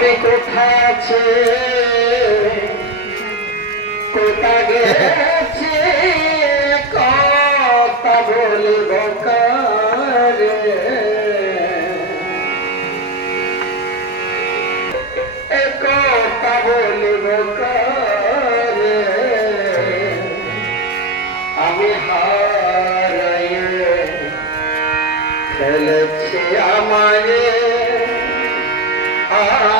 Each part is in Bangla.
আমি কোথা কোথা গেছে? কথা বলিব কারে? কথা আমি ফেলেছি আমারে। আমারে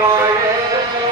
Amen.